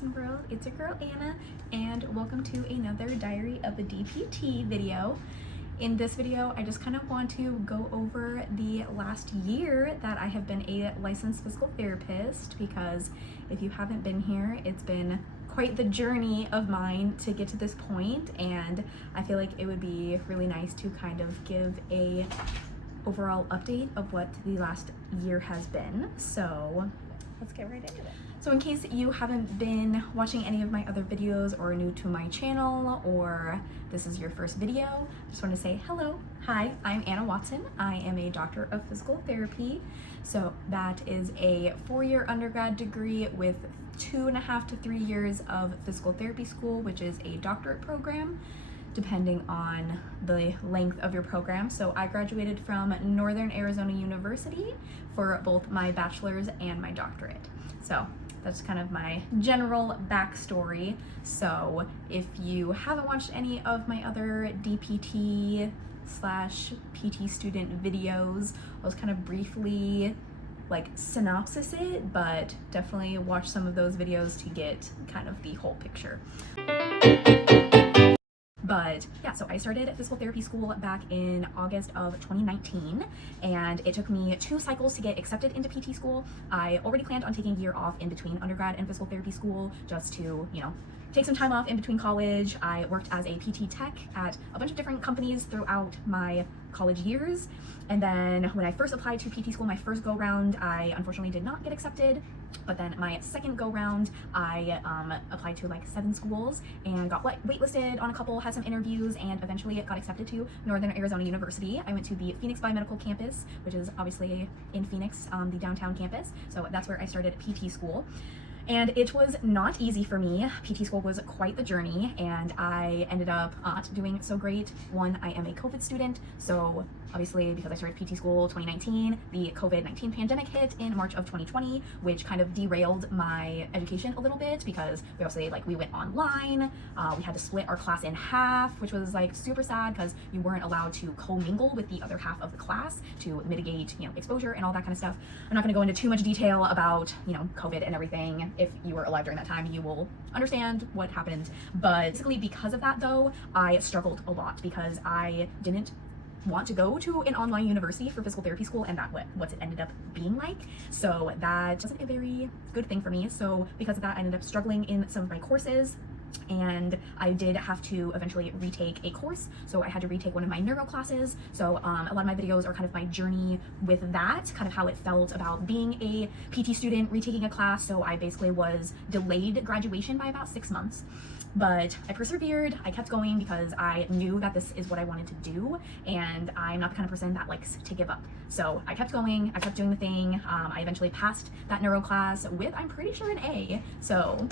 Watson World. It's your girl Anna, and welcome to another Diary of a DPT video. In this video, I just kind of want to go over the last year that I have been a licensed physical therapist, because if you haven't been here, it's been quite the journey of mine to get to this point, and I feel like it would be really nice to kind of give a overall update of what the last year has been. So let's get right into it. So in case you haven't been watching any of my other videos or are new to my channel, or this is your first video, I just want to say hello. Hi, I'm Anna Watson. I am a doctor of physical therapy. So that is a 4-year undergrad degree with 2.5 to 3 years of physical therapy school, which is a doctorate program, depending on the length of your program. So I graduated from Northern Arizona University for both my bachelor's and my doctorate. So that's kind of my general backstory. So if you haven't watched any of my other DPT / PT student videos, I'll just kind of briefly synopsis it, but definitely watch some of those videos to get kind of the whole picture. But yeah, so I started physical therapy school back in August of 2019, and it took me 2 cycles to get accepted into PT school. I already planned on taking a year off in between undergrad and physical therapy school just to, take some time off in between college. I worked as a PT tech at a bunch of different companies throughout my college years. And then when I first applied to PT school, my first go round, I unfortunately did not get accepted. But then my second go round, I applied to 7 schools and got waitlisted on a couple, had some interviews, and eventually got accepted to Northern Arizona University. I went to the Phoenix Biomedical campus, which is obviously in Phoenix, the downtown campus. So that's where I started PT school. And it was not easy for me. PT school was quite the journey, and I ended up not doing so great. One, I am a COVID student, so obviously because I started PT school 2019, the COVID-19 pandemic hit in March of 2020, which kind of derailed my education a little bit, because we obviously we went online. We had to split our class in half, which was super sad because you weren't allowed to commingle with the other half of the class to mitigate exposure and all that kind of stuff. I'm not going to go into too much detail about COVID and everything. If you were alive during that time, you will understand what happened. But basically because of that though, I struggled a lot because I didn't want to go to an online university for physical therapy school, and that what it ended up being like. So that wasn't a very good thing for me. So because of that, I ended up struggling in some of my courses, and I did have to eventually retake a course. So I had to retake one of my neuro classes. So a lot of my videos are kind of my journey with that, kind of how it felt about being a PT student, retaking a class. So I basically was delayed graduation by about 6 months. But I persevered, I kept going because I knew that this is what I wanted to do, and I'm not the kind of person that likes to give up. So I kept going, I kept doing the thing. I eventually passed that neuro class with, I'm pretty sure, an A. So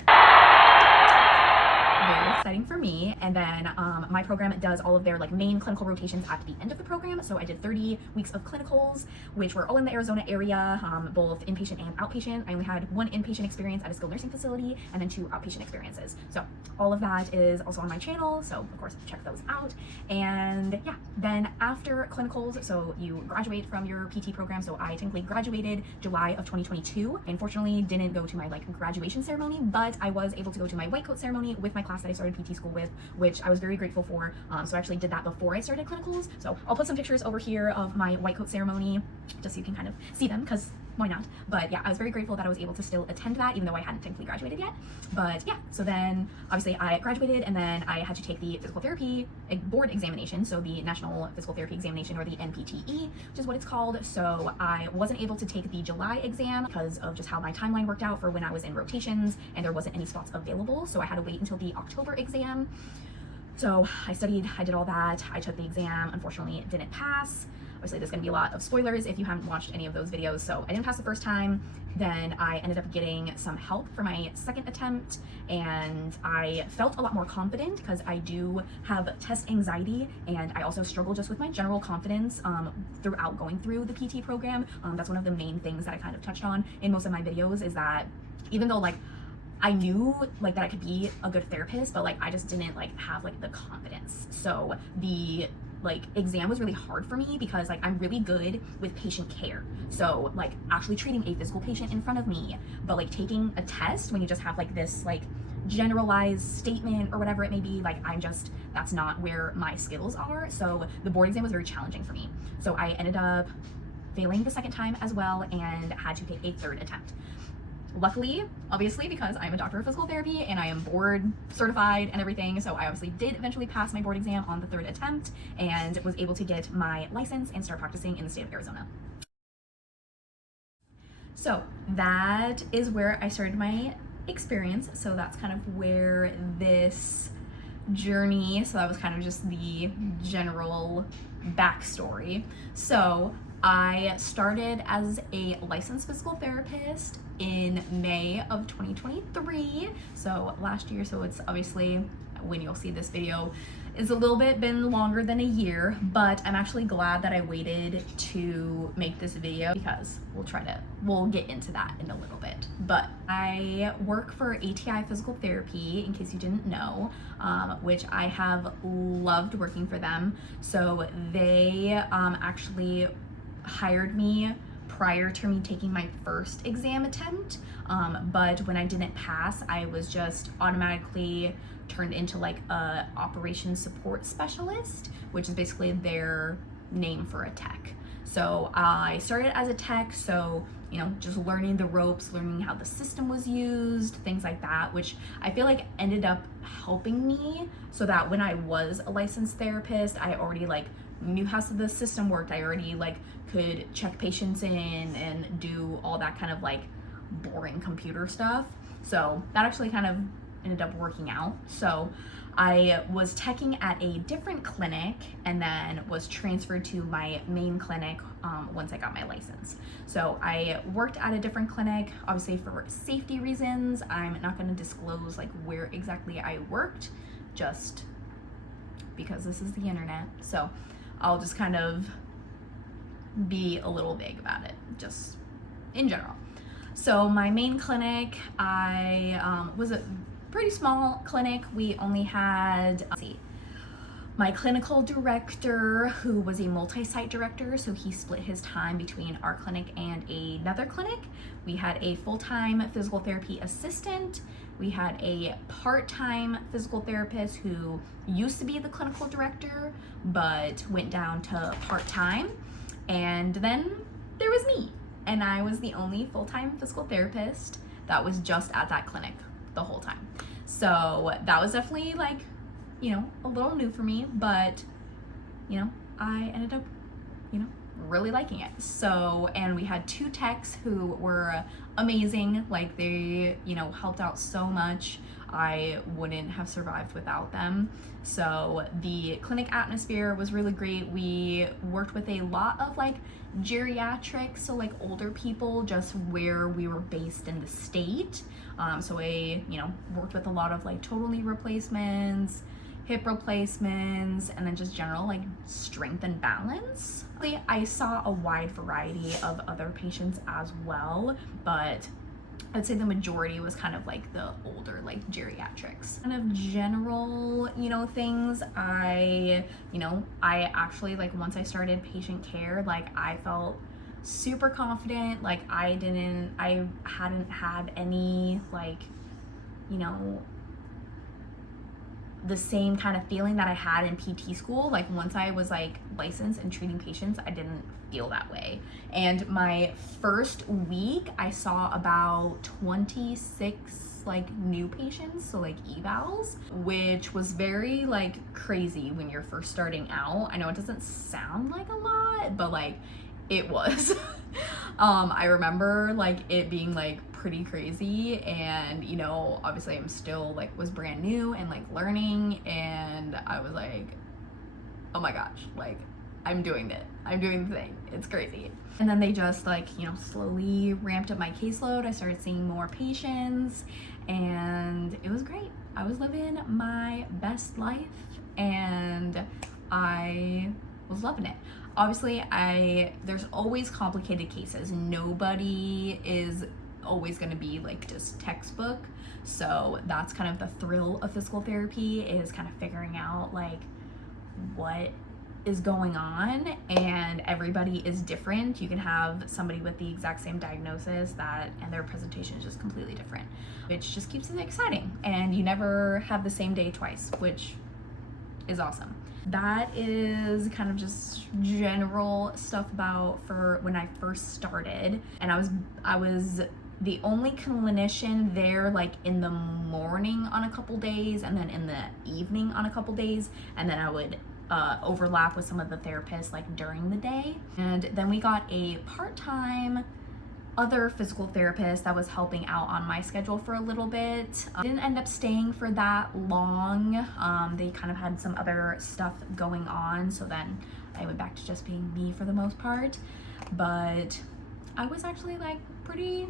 very exciting for me. And then my program does all of their main clinical rotations at the end of the program. So I did 30 weeks of clinicals, which were all in the Arizona area, both inpatient and outpatient. I only had 1 inpatient experience at a skilled nursing facility, and then 2 outpatient experiences. So all of that is also on my channel, so of course check those out. And yeah, then after clinicals, so you graduate from your PT program. So I technically graduated July of 2022. I unfortunately didn't go to my graduation ceremony, but I was able to go to my white coat ceremony with my class that I started PT school with, which I was very grateful for. So I actually did that before I started clinicals. So I'll put some pictures over here of my white coat ceremony just so you can kind of see them, because why not? But yeah, I was very grateful that I was able to still attend that, even though I hadn't technically graduated yet. But yeah, so then obviously I graduated, and then I had to take the physical therapy board examination, so the National Physical Therapy Examination, or the NPTE, which is what it's called. So I wasn't able to take the July exam because of just how my timeline worked out for when I was in rotations, and there wasn't any spots available, so I had to wait until the October exam. So I studied, I did all that, I took the exam, unfortunately it didn't pass. Obviously there's going to be a lot of spoilers if you haven't watched any of those videos. So I didn't pass the first time. Then I ended up getting some help for my second attempt, and I felt a lot more confident because I do have test anxiety, and I also struggle just with my general confidence throughout going through the PT program. That's one of the main things that I kind of touched on in most of my videos, is that even though I knew that I could be a good therapist, but I just didn't have the confidence. So the exam was really hard for me because I'm really good with patient care. So actually treating a physical patient in front of me, but taking a test when you just have this generalized statement or whatever it may be. Like that's not where my skills are. So the board exam was very challenging for me. So I ended up failing the second time as well and had to take a third attempt. Luckily, obviously, because I'm a doctor of physical therapy and I am board certified and everything, so I obviously did eventually pass my board exam on the third attempt and was able to get my license and start practicing in the state of Arizona. So that is where I started my experience. So that's kind of where this journey, so that was kind of just the general backstory. So I started as a licensed physical therapist in May of 2023, so last year. So it's obviously, when you'll see this video, it's a little bit been longer than a year, but I'm actually glad that I waited to make this video because we'll get into that in a little bit. But I work for ATI Physical Therapy, in case you didn't know, which I have loved working for them. So they actually hired me prior to me taking my first exam attempt, but when I didn't pass, I was just automatically turned into like a operations support specialist, which is basically their name for a tech. So I started as a tech, so just learning the ropes, learning how the system was used, things like that, which I feel like ended up helping me so that when I was a licensed therapist, I already knew how the system worked. I already could check patients in and do all that kind of boring computer stuff. So that actually kind of ended up working out. So I was teching at a different clinic and then was transferred to my main clinic once I got my license. So I worked at a different clinic, obviously for safety reasons. I'm not going to disclose where exactly I worked, just because this is the internet. So I'll just kind of be a little vague about it, just in general. So my main clinic, I was a pretty small clinic. We only had, my clinical director, who was a multi-site director, so he split his time between our clinic and another clinic. We had a full-time physical therapy assistant. We had a part-time physical therapist who used to be the clinical director, but went down to part-time. And then there was me, and I was the only full-time physical therapist that was just at that clinic the whole time. So that was definitely a little new for me, but I ended up really liking it. So, and we had two techs who were amazing. They helped out so much. I wouldn't have survived without them. So the clinic atmosphere was really great. We worked with a lot of geriatrics, so older people, just where we were based in the state. So I worked with a lot of total knee replacements, hip replacements, and then just general strength and balance. I saw a wide variety of other patients as well, but I'd say the majority was kind of the older geriatrics. Kind of general things. I actually once I started patient care, I felt super confident. I hadn't had any the same kind of feeling that I had in PT school. Once I was licensed and treating patients, I didn't feel that way. And my first week, I saw about 26 new patients, so evals, which was very crazy when you're first starting out. I know it doesn't sound like a lot, but it was. I remember it being pretty crazy, and obviously I'm still was brand new and learning, and I was oh my gosh, I'm doing it, I'm doing the thing, it's crazy. And then they just slowly ramped up my caseload. I started seeing more patients, and it was great. I was living my best life, and I was loving it. Obviously, there's always complicated cases. Nobody is always going to be just textbook. So that's kind of the thrill of physical therapy, is kind of figuring out what is going on, and everybody is different. You can have somebody with the exact same diagnosis and their presentation is just completely different, which just keeps it exciting, and you never have the same day twice, which is awesome. That is kind of just general stuff about for when I first started, and I was the only clinician there, like in the morning on a couple days and then in the evening on a couple days, and then I would overlap with some of the therapists like during the day. And then we got a part-time other physical therapist that was helping out on my schedule for a little bit. Didn't end up staying for that long. They kind of had some other stuff going on, so then I went back to just being me for the most part. But I was actually like pretty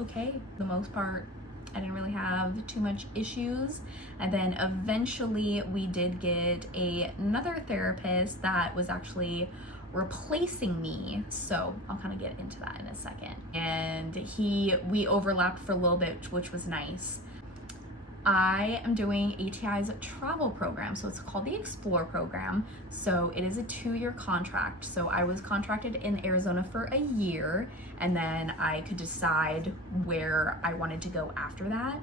okay for the most part. I didn't really have too much issues. And then eventually we did get another therapist that was actually replacing me, so I'll kind of get into that in a second. And we overlapped for a little bit, which was nice. I am doing ATI's travel program, so it's called the Explore program. So it is a 2-year contract. So I was contracted in Arizona for a year, and then I could decide where I wanted to go after that.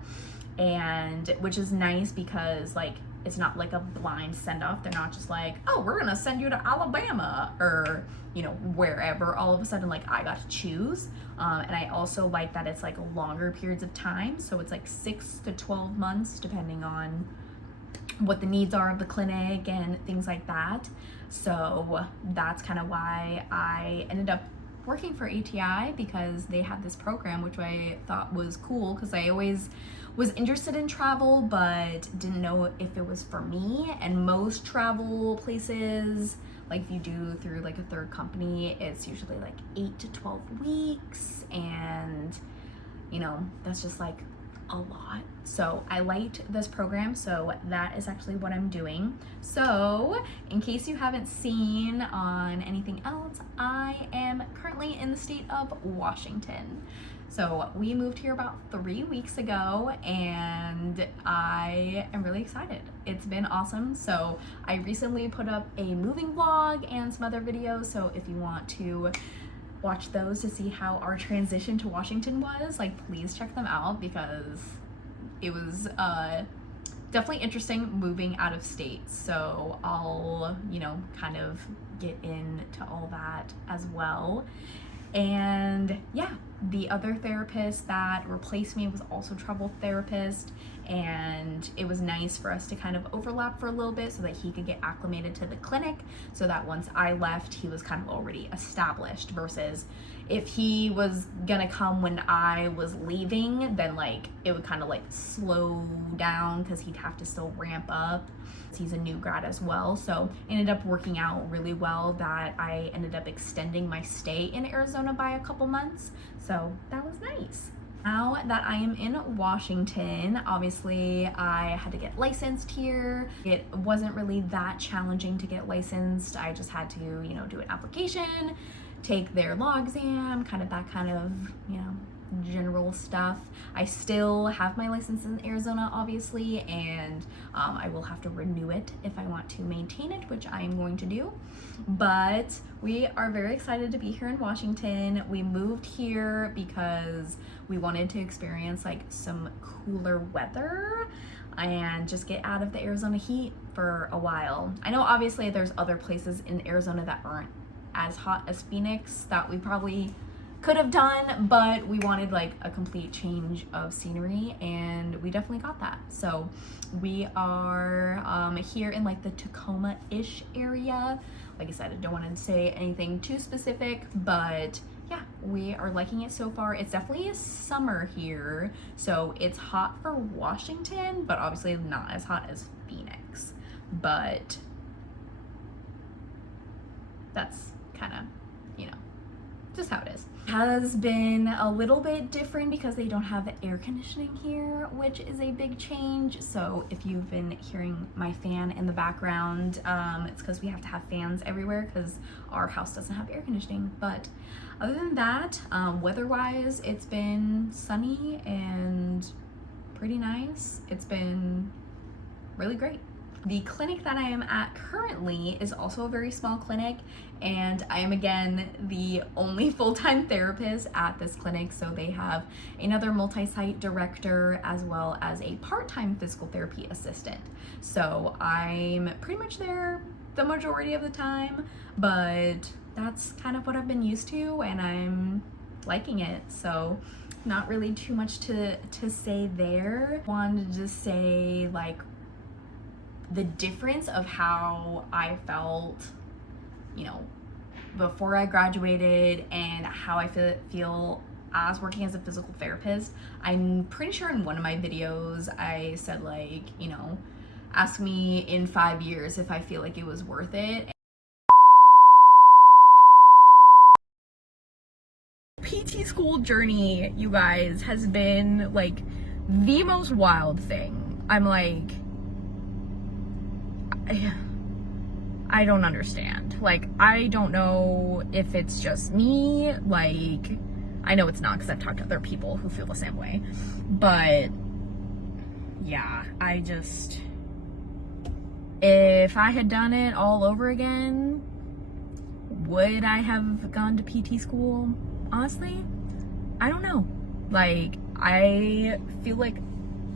And which is nice because like it's not like a blind send off. They're not just like, oh, we're gonna send you to Alabama or, you know, wherever. All of a sudden, like I got to choose. And I also like that it's like longer periods of time. So it's like 6 to 12 months, depending on what the needs are of the clinic and things like that. So that's kind of why I ended up working for ATI, because they had this program, which I thought was cool because I always was interested in travel, but didn't know if it was for me. And most travel places, like if you do through like a third company, it's usually like 8 to 12 weeks, and you know, that's just like a lot. So I liked this program, so that is actually what I'm doing. So in case you haven't seen on anything else, I am currently in the state of Washington. So we moved here about 3 weeks ago, and I am really excited. It's been awesome. So I recently put up a moving vlog and some other videos, so if you want to watch those to see how our transition to Washington was, like please check them out, because it was definitely interesting moving out of state. So I'll, you know, kind of get into all that as well. And yeah, the other therapist that replaced me was also a travel therapist, and it was nice for us to kind of overlap for a little bit so that he could get acclimated to the clinic, so that once I left, he was kind of already established, versus if he was gonna come when I was leaving, then like it would kind of like slow down because he'd have to still ramp up. He's a new grad as well, so it ended up working out really well that I ended up extending my stay in Arizona by a couple months, so that was nice. Now that I am in Washington, obviously I had to get licensed here. It wasn't really that challenging to get licensed. I just had to, you know, do an application, take their law exam, kind of that kind of, you know, general stuff. I still have my license in Arizona, obviously, and I will have to renew it if I want to maintain it, which I am going to do. But we are very excited to be here in Washington. We moved here because we wanted to experience like some cooler weather and just get out of the Arizona heat for a while. I know obviously there's other places in Arizona that aren't as hot as Phoenix that we probably could have done, but we wanted like a complete change of scenery, and we definitely got that. So we are here in like the Tacoma-ish area. Like I said, I don't want to say anything too specific, but yeah, we are liking it so far. It's definitely summer here, so it's hot for Washington, but obviously not as hot as Phoenix. But that's kind of, you know, just how it is. Has been a little bit different because they don't have air conditioning here, which is a big change. So if you've been hearing my fan in the background, it's because we have to have fans everywhere because our house doesn't have air conditioning. But other than that, weather-wise, it's been sunny and pretty nice. It's been really great. The clinic that I am at currently is also a very small clinic, and I am again the only full-time therapist at this clinic. So they have another multi-site director as well as a part-time physical therapy assistant. So I'm pretty much there the majority of the time, but that's kind of what I've been used to and I'm liking it. So not really too much to say there. Wanted to just say like the difference of how I felt, you know, before I graduated and how I feel as working as a physical therapist. I'm pretty sure in one of my videos I said like, you know, ask me in 5 years if I feel like it was worth it. PT school journey, you guys, has been like the most wild thing. I'm like, I don't understand. Like, I don't know if it's just me. Like, I know it's not because I've talked to other people who feel the same way. But yeah, if I had done it all over again, would I have gone to PT school? Honestly, I don't know. Like, I feel like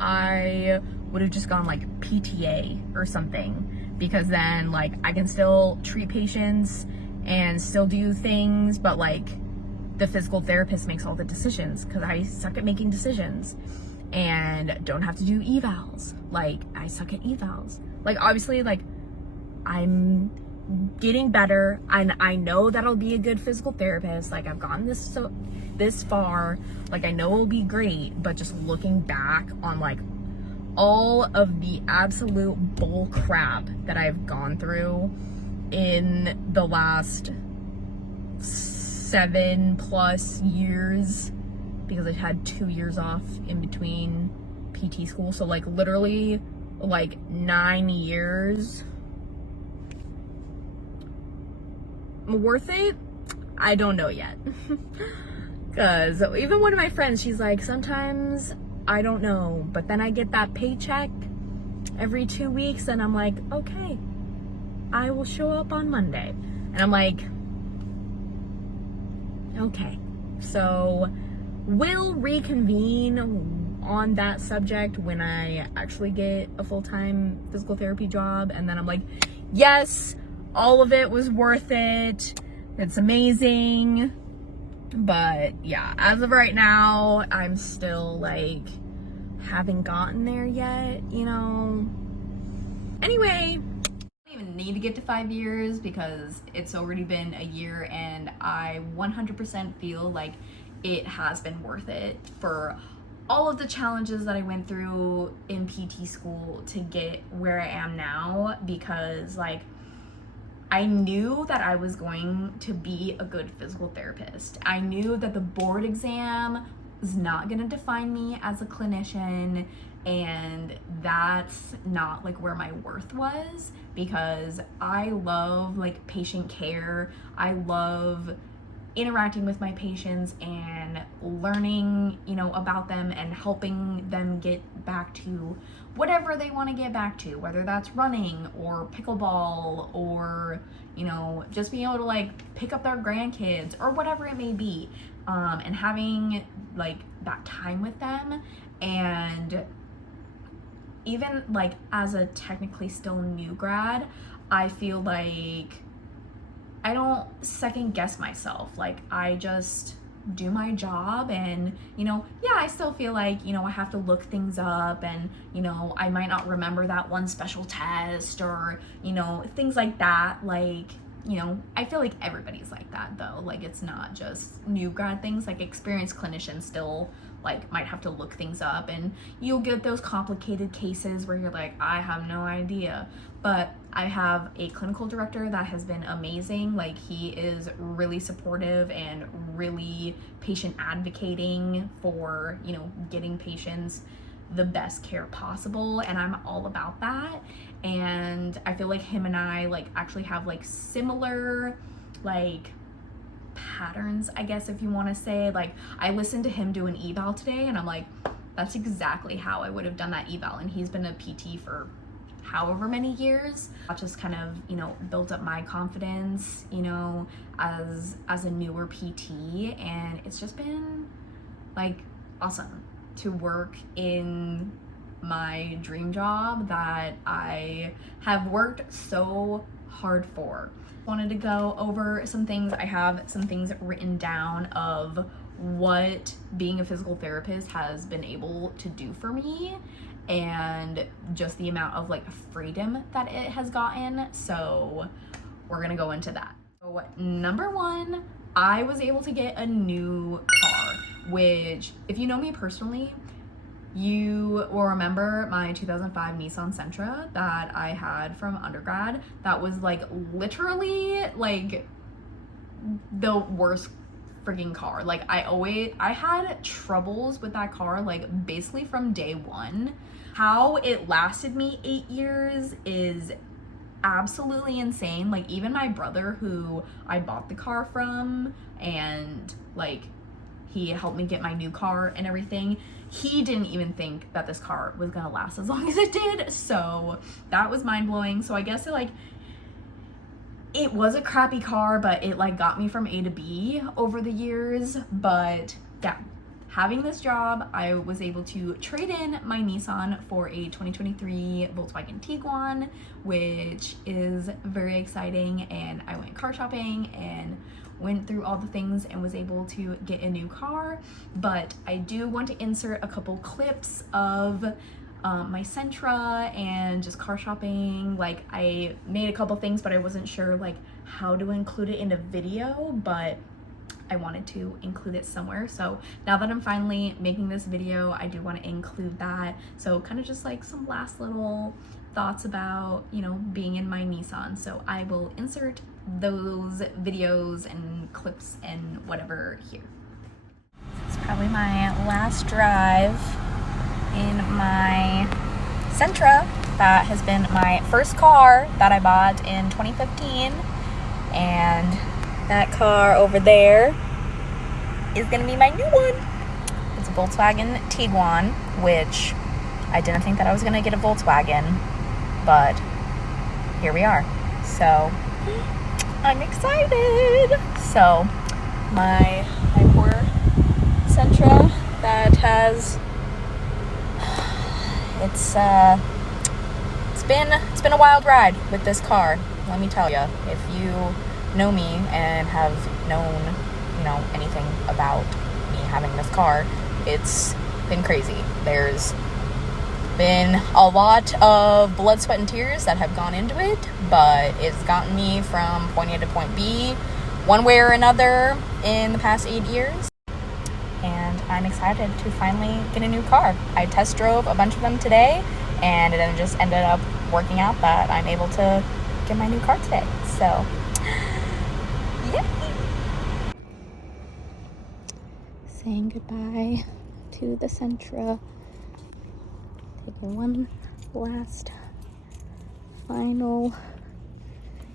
I would have just gone like PTA or something, because then like I can still treat patients and still do things, but like the physical therapist makes all the decisions because I suck at making decisions and don't have to do evals. Like, I suck at evals. Like, obviously, like, I'm getting better and I know that I'll be a good physical therapist. Like, I've gotten this far, like I know it'll be great, but just looking back on like all of the absolute bull crap that I've gone through in the last 7+ years, because I had 2 years off in between PT school, so like literally like 9 years. Worth it? I don't know yet. Because even one of my friends, she's like, sometimes I don't know, but then I get that paycheck every 2 weeks and I'm like, okay, I will show up on Monday. And I'm like, okay. So we'll reconvene on that subject when I actually get a full-time physical therapy job. And then I'm like, yes, all of it was worth it. It's amazing. But yeah, as of right now, I'm still like, haven't gotten there yet, you know. Anyway, I don't even need to get to 5 years because it's already been a year and I 100% feel like it has been worth it for all of the challenges that I went through in PT school to get where I am now, because like, I knew that I was going to be a good physical therapist. I knew that the board exam was not going to define me as a clinician, and that's not like where my worth was, because I love like patient care. I love interacting with my patients and learning, you know, about them and helping them get back to whatever they want to get back to, whether that's running or pickleball or, you know, just being able to like pick up their grandkids or whatever it may be, and having like that time with them. And even like as a technically still new grad, I feel like I don't second guess myself. Like, I just do my job, and, you know, yeah, I still feel like, you know, I have to look things up, and, you know, I might not remember that one special test or, you know, things like that. Like, you know, I feel like everybody's like that though. Like, it's not just new grad things. Like, experienced clinicians still like might have to look things up, and you'll get those complicated cases where you're like, I have no idea. But I have a clinical director that has been amazing. Like, he is really supportive and really patient advocating for, you know, getting patients the best care possible, and I'm all about that. And I feel like him and I like actually have like similar like patterns, I guess, if you want to say. Like, I listened to him do an eval today and I'm like, that's exactly how I would have done that eval. And he's been a PT for however many years. That just kind of, you know, built up my confidence, you know, as a newer PT, and it's just been like awesome to work in my dream job that I have worked so hard for. Wanted to go over some things. I have some things written down of what being a physical therapist has been able to do for me and just the amount of like freedom that it has gotten. So we're gonna go into that. So number one, I was able to get a new car, which if you know me personally, you will remember my 2005 Nissan Sentra that I had from undergrad. That was like literally like the worst freaking car. Like I had troubles with that car like basically from day one. How it lasted me 8 years is absolutely insane. Like even my brother, who I bought the car from and like he helped me get my new car and everything, he didn't even think that this car was gonna last as long as it did. So that was mind-blowing. So I guess it was a crappy car, but it like got me from A to B over the years. But yeah, having this job, I was able to trade in my Nissan for a 2023 Volkswagen Tiguan, which is very exciting. And I went car shopping and went through all the things and was able to get a new car. But I do want to insert a couple clips of my Sentra and just car shopping. Like I made a couple things, but I wasn't sure like how to include it in a video, but I wanted to include it somewhere. So now that I'm finally making this video, I do want to include that. So kind of just like some last little thoughts about, you know, being in my Nissan. So I will insert those videos and clips and whatever here. It's probably my last drive in my Sentra. That has been my first car that I bought in 2015, and that car over there is gonna be my new one. It's a Volkswagen Tiguan, which I didn't think that I was gonna get a Volkswagen, but here we are. So I'm excited. So my poor Sentra that has it's been a wild ride with this car, let me tell you. If you know me and have known, you know, anything about me having this car, it's been crazy. There's been a lot of blood, sweat, and tears that have gone into it, but it's gotten me from point A to point B one way or another in the past 8 years. And I'm excited to finally get a new car. I test drove a bunch of them today, and it then just ended up working out that I'm able to get my new car today. So, yay! Saying goodbye to the Sentra. Taking one last final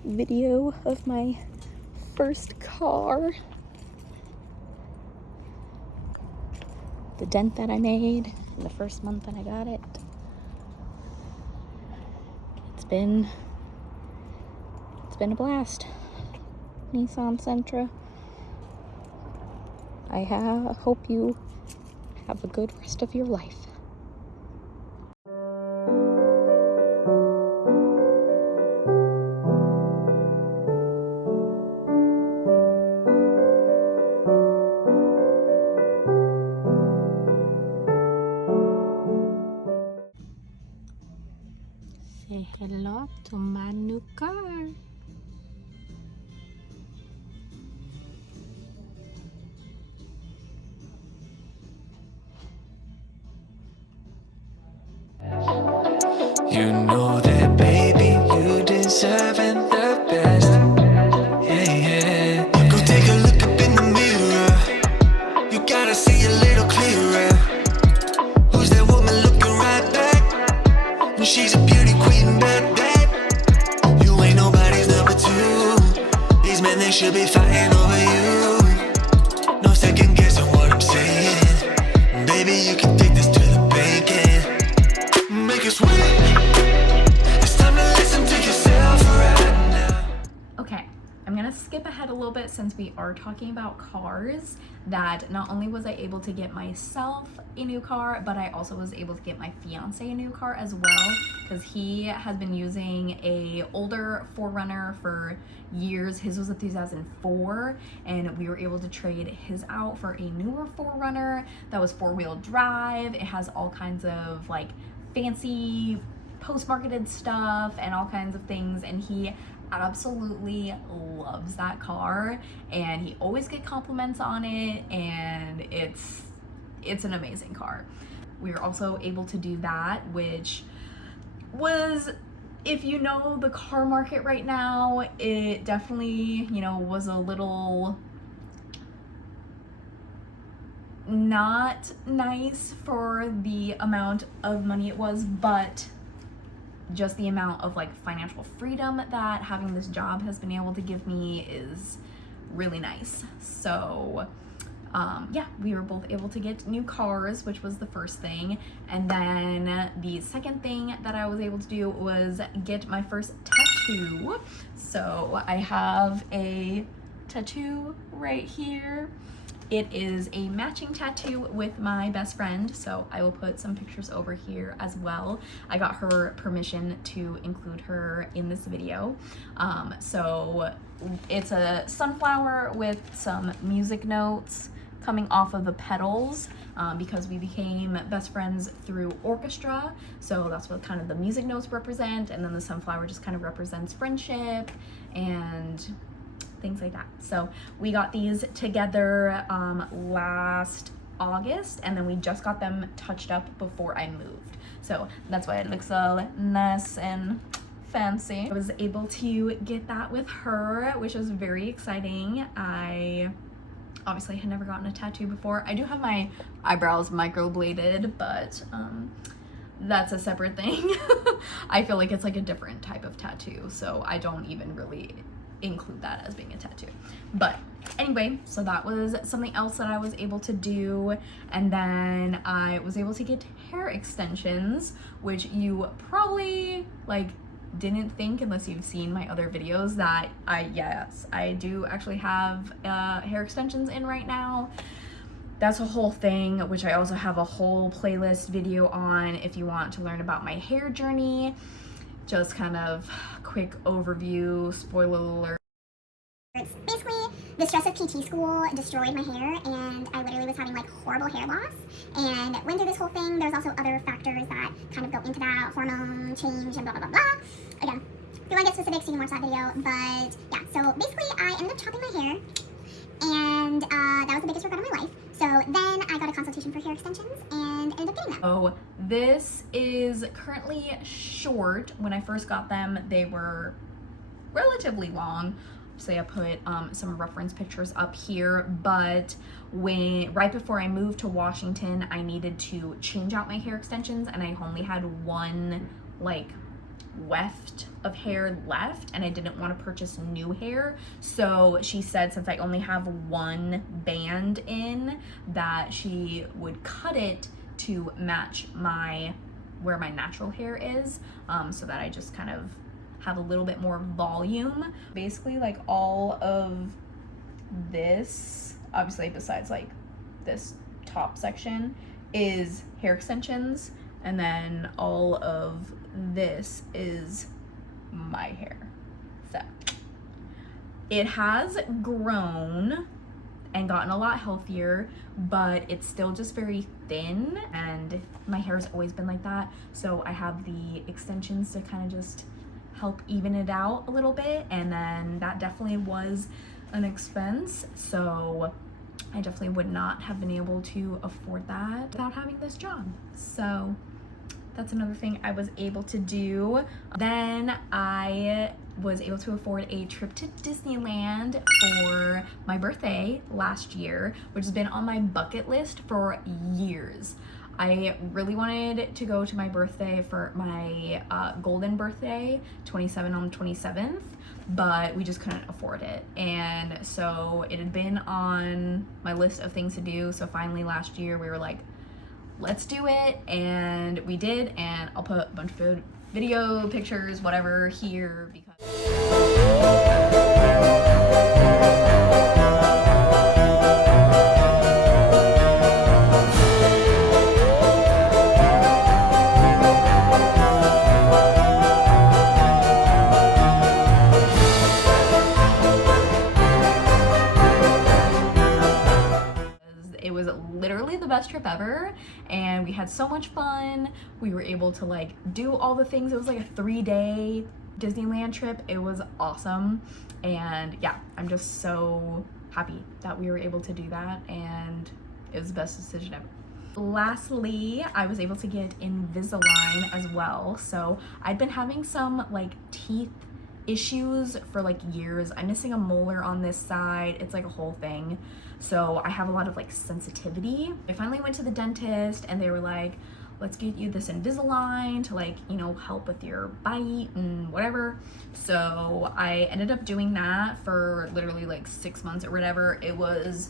video of my first car. The dent that I made in the first month that I got it. It's been a blast. Nissan Sentra. I hope you have a good rest of your life. Say hello to my new car. You know that, baby, you deserving the best. Yeah, yeah. Go take a look up in the mirror. You gotta see a little clearer. Who's that woman looking right back? And she's a beauty queen, bad, bad. You ain't nobody's number two. These men, they should be fighting over you. No second guessing what I'm saying. Baby, you can take this to the bank and make it sweet. to skip ahead a little bit since we are talking about cars, that not only was I able to get myself a new car, but I also was able to get my fiance a new car as well, because he has been using a older 4Runner for years. His was a 2004, and we were able to trade his out for a newer 4Runner that was 4-wheel drive. It has all kinds of like fancy post-marketed stuff and all kinds of things, and he absolutely loves that car, and he always get compliments on it, and it's an amazing car. We were also able to do that, which was, if you know the car market right now, it definitely, you know, was a little not nice for the amount of money it was, but just the amount of like financial freedom that having this job has been able to give me is really nice. So yeah, we were both able to get new cars, which was the first thing. And then the second thing that I was able to do was get my first tattoo. So I have a tattoo right here. It is a matching tattoo with my best friend, so I will put some pictures over here as well. I got her permission to include her in this video. So it's a sunflower with some music notes coming off of the petals, because we became best friends through orchestra, so that's what kind of the music notes represent, and then the sunflower just kind of represents friendship and things like that. So we got these together last August, and then we just got them touched up before I moved. So that's why it looks all nice and fancy. I was able to get that with her, which was very exciting. I obviously had never gotten a tattoo before. I do have my eyebrows microbladed, but that's a separate thing. I feel like it's like a different type of tattoo, so I don't even really include that as being a tattoo. But anyway, so that was something else that I was able to do. And then I was able to get hair extensions, which you probably like didn't think, unless you've seen my other videos, that I do actually have hair extensions in right now. That's a whole thing, which I also have a whole playlist video on if you want to learn about my hair journey. Just kind of quick overview, spoiler alert. It's basically the stress of PT school destroyed my hair, and I literally was having like horrible hair loss. And went through this whole thing. There's also other factors that kind of go into that, hormone change and blah blah blah blah. Again, if you want to get specifics, you can watch that video. But yeah, so basically I ended up chopping my hair, and that was the biggest regret of my life. So then I got a consultation for hair extensions and ended up getting them. Oh, this is currently short. When I first got them, they were relatively long. So I put some reference pictures up here, but right before I moved to Washington, I needed to change out my hair extensions, and I only had one like weft of hair left, and I didn't want to purchase new hair. So she said, since I only have one band in, that she would cut it to match where my natural hair is, so that I just kind of have a little bit more volume. Basically, like all of this, obviously besides like this top section, is hair extensions, and then all of this is my hair. So it has grown and gotten a lot healthier, but it's still just very thin, and my hair's always been like that. So I have the extensions to kind of just help even it out a little bit, and then that definitely was an expense. So I definitely would not have been able to afford that without having this job. So that's another thing I was able to do. Then I was able to afford a trip to Disneyland for my birthday last year, which has been on my bucket list for years. I really wanted to go to my birthday for my golden birthday, 27 on the 27th, but we just couldn't afford it. And so it had been on my list of things to do. So finally last year we were like, let's do it, and we did. And I'll put a bunch of video, pictures, whatever here, because best trip ever, and we had so much fun. We were able to like do all the things. It was like a 3-day Disneyland trip. It was awesome, and yeah, I'm just so happy that we were able to do that, and it was the best decision ever. Lastly, I was able to get Invisalign as well. So I'd been having some like teeth issues for like years. I'm missing a molar on this side. It's like a whole thing. So I have a lot of like sensitivity. I finally went to the dentist and they were like, let's get you this Invisalign to like, you know, help with your bite and whatever. So I ended up doing that for literally like 6 months or whatever. It was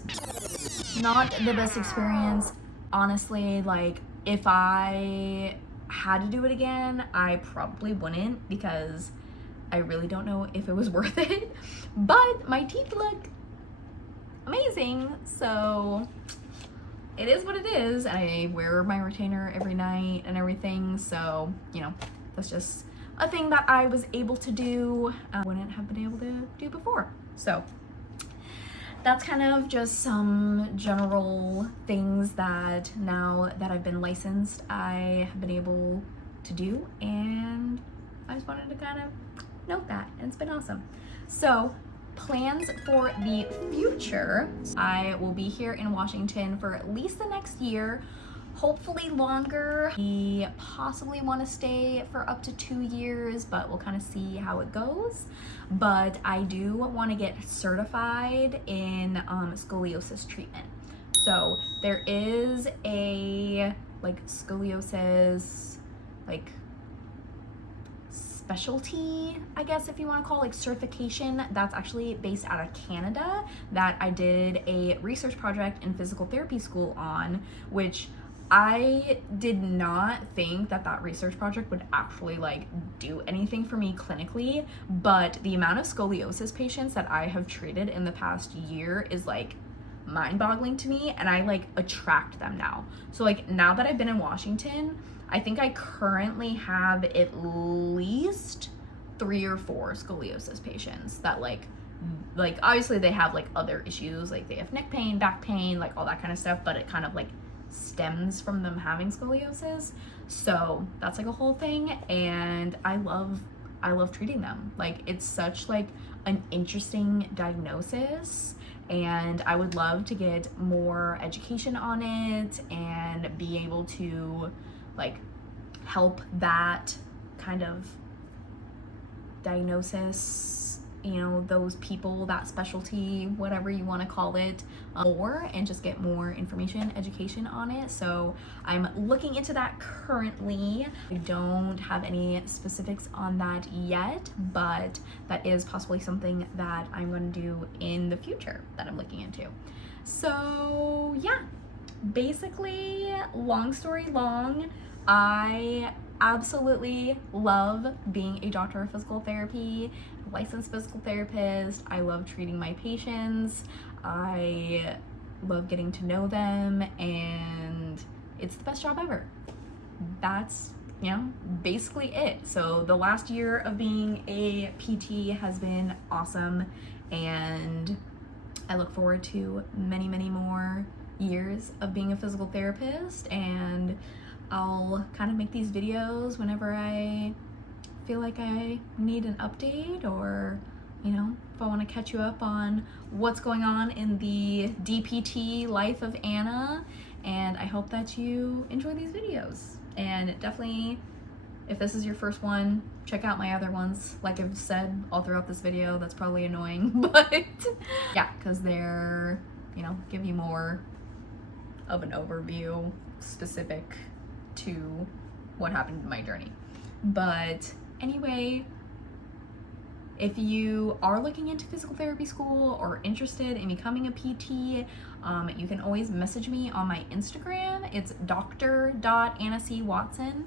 not the best experience. Honestly, like if I had to do it again, I probably wouldn't, because I really don't know if it was worth it. But my teeth look amazing, so it is what it is. I wear my retainer every night and everything, so you know, that's just a thing that I was able to do, wouldn't have been able to do before. So that's kind of just some general things that now that I've been licensed, I have been able to do, and I just wanted to kind of note that, and it's been awesome. So plans for the future, I will be here in Washington for at least the next year, hopefully longer. We possibly want to stay for up to 2 years, but we'll kind of see how it goes. But I do want to get certified in scoliosis treatment. So there is a like scoliosis like specialty, I guess if you want to call it, like certification, that's actually based out of Canada, that I did a research project in physical therapy school on, which I did not think that that research project would actually like do anything for me clinically, but the amount of scoliosis patients that I have treated in the past year is like mind-boggling to me, and I like attract them now. So like now that I've been in Washington, I think I currently have at least 3 or 4 scoliosis patients that like obviously they have like other issues, like they have neck pain, back pain, like all that kind of stuff, but it kind of like stems from them having scoliosis. So that's like a whole thing, and I love treating them. Like it's such like an interesting diagnosis, and I would love to get more education on it and be able to like help that kind of diagnosis, you know, those people, that specialty, whatever you want to call it, more, and just get more information, education on it. So I'm looking into that currently. I don't have any specifics on that yet, but that is possibly something that I'm going to do in the future that I'm looking into. So yeah, basically, long story long, I absolutely love being a doctor of physical therapy, licensed physical therapist. I love treating my patients. I love getting to know them, and it's the best job ever. That's, you know, basically it. So the last year of being a PT has been awesome, and I look forward to many, many more years of being a physical therapist, and I'll kind of make these videos whenever I feel like I need an update, or, you know, if I want to catch you up on what's going on in the DPT life of Anna. And I hope that you enjoy these videos. And definitely, if this is your first one, check out my other ones. Like I've said all throughout this video, that's probably annoying, but yeah, because they're, you know, give you more of an overview specific to what happened in my journey. But anyway, if you are looking into physical therapy school or interested in becoming a PT, you can always message me on my Instagram. It's dr.annacwatson,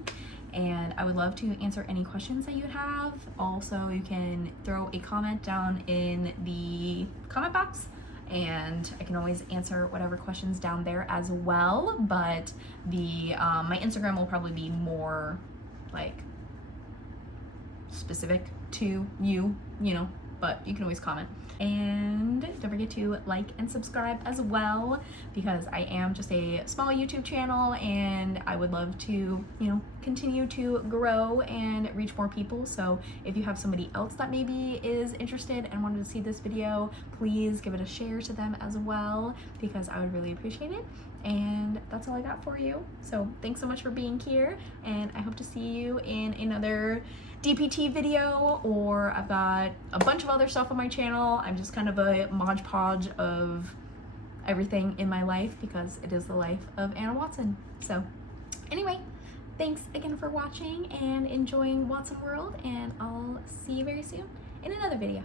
and I would love to answer any questions that you have. Also, you can throw a comment down in the comment box, and I can always answer whatever questions down there as well. But the my Instagram will probably be more like specific to you, you know, but you can always comment. And don't forget to like and subscribe as well, because I am just a small YouTube channel and I would love to, you know, continue to grow and reach more people. So if you have somebody else that maybe is interested and wanted to see this video, please give it a share to them as well, because I would really appreciate it. And that's all I got for you. So thanks so much for being here, and I hope to see you in another DPT video, or I've got a bunch of other stuff on my channel. I'm just kind of a Mod Podge of everything in my life, because it is the life of Anna Watson. So anyway, thanks again for watching and enjoying Watson World, and I'll see you very soon in another video.